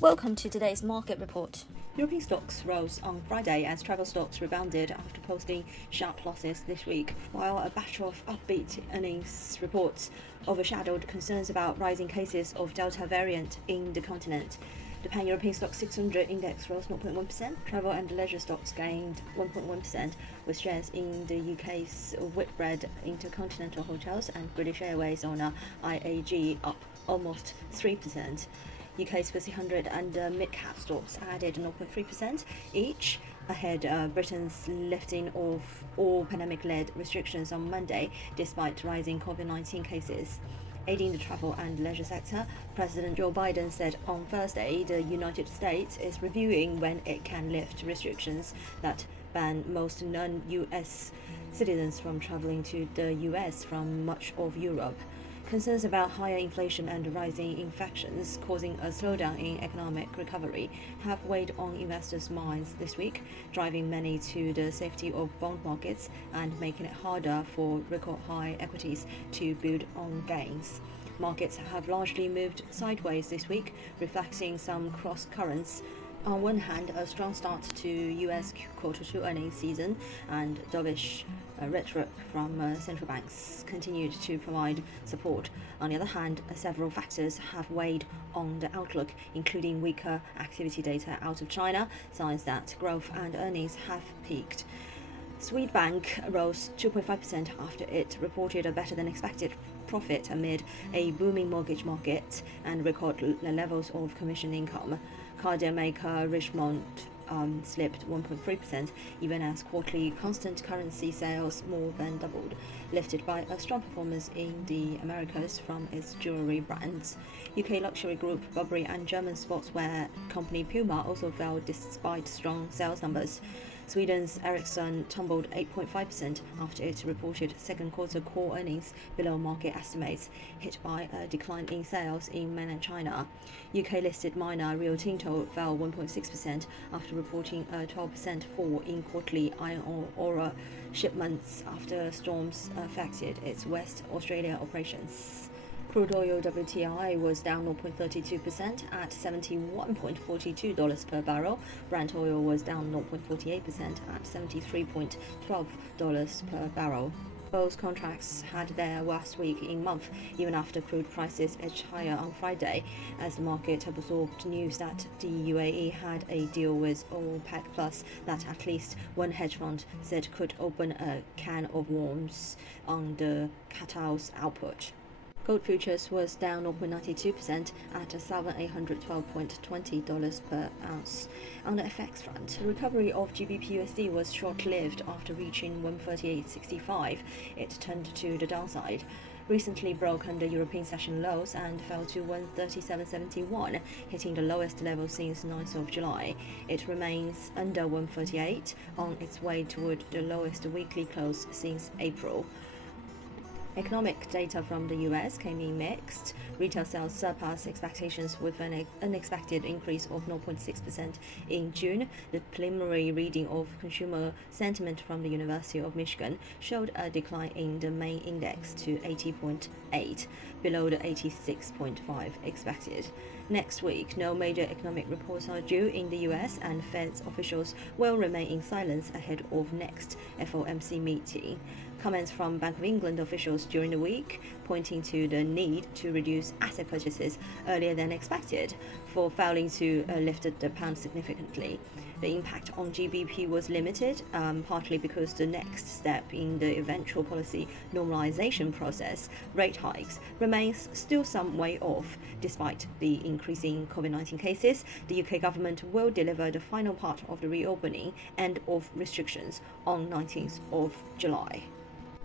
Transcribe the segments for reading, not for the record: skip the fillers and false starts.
Welcome to today's market report. European stocks rose on Friday as travel stocks rebounded after posting sharp losses this week, while a batch of upbeat earnings reports overshadowed concerns about rising cases of Delta variant in the continent. The Pan-European Stoxx 600 index rose 0.1%. Travel and leisure stocks gained 1.1%, with shares in the UK's Whitbread Intercontinental Hotels and British Airways owner IAG up almost 3%. UK's FTSE 100 and mid-cap stocks added 0.3% each, ahead Britain's lifting of all pandemic-led restrictions on Monday, despite rising COVID-19 cases. Aiding the travel and leisure sector, President Joe Biden said on Thursday the United States is reviewing when it can lift restrictions that ban most non-US citizens from traveling to the US from much of Europe. Concerns about higher inflation and rising infections causing a slowdown in economic recovery have weighed on investors' minds this week, driving many to the safety of bond markets and making it harder for record-high equities to build on gains. Markets have largely moved sideways this week, reflecting some cross-currents. On one hand, a strong start to US Q2 earnings season and dovish rhetoric from central banks continued to provide support. On the other hand, several factors have weighed on the outlook, including weaker activity data out of China, signs that growth and earnings have peaked. Swedbank rose 2.5% after it reported a better than expected profit amid a booming mortgage market and record levels of commission income. Car deal maker Richemont slipped 1.3%, even as quarterly constant currency sales more than doubled, lifted by a strong performance in the Americas from its jewelry brands. UK luxury group Burberry and German sportswear company Puma also fell despite strong sales numbers. Sweden's Ericsson tumbled 8.5% after it reported second quarter core earnings below market estimates, hit by a decline in sales in mainland China. UK-listed miner Rio Tinto fell 1.6% after reporting a 12% fall in quarterly iron ore shipments after storms affected its West Australia operations. Crude oil WTI was down 0.32% at $71.42 per barrel. Brent oil was down 0.48% at $73.12 per barrel. Both contracts had their worst week in month, even after crude prices edged higher on Friday, as the market absorbed news that the UAE had a deal with OPEC Plus that at least one hedge fund said could open a can of worms on the Qatar's output. Gold futures was down 0.92% at $1,812.20 per ounce. On the FX front, the recovery of GBP/USD was short-lived after reaching 138.65. It turned to the downside. Recently broke under European session lows and fell to 137.71, hitting the lowest level since 9th of July. It remains under 138, on its way toward the lowest weekly close since April. Economic data from the US came in mixed. Retail sales surpassed expectations with an unexpected increase of 0.6% in June. The preliminary reading of consumer sentiment from the University of Michigan showed a decline in the main index to 80.8, below the 86.5 expected. Next week, no major economic reports are due in the US, and Fed's officials will remain in silence ahead of next FOMC meeting. Comments from Bank of England officials during the week pointing to the need to reduce asset purchases earlier than expected for failing to lift the pound significantly. The impact on GBP was limited, partly because the next step in the eventual policy normalization process, rate hikes, remains still some way off. Despite the increasing COVID-19 cases, the UK government will deliver the final part of the reopening end of restrictions on 19th of July.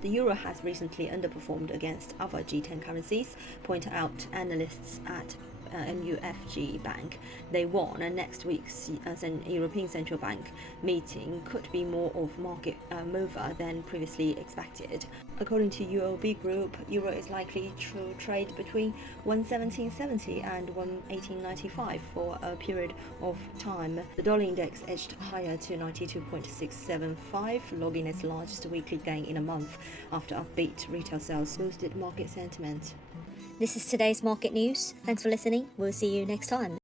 The euro has recently underperformed against other G10 currencies, point out analysts at MUFG Bank. They warn next week's European Central Bank meeting could be more of market mover than previously expected. According to UOB Group, euro is likely to trade between 117.70 and 118.95 for a period of time. The dollar index edged higher to 92.675, logging its largest weekly gain in a month after upbeat retail sales boosted market sentiment. This is today's market news. Thanks for listening. We'll see you next time.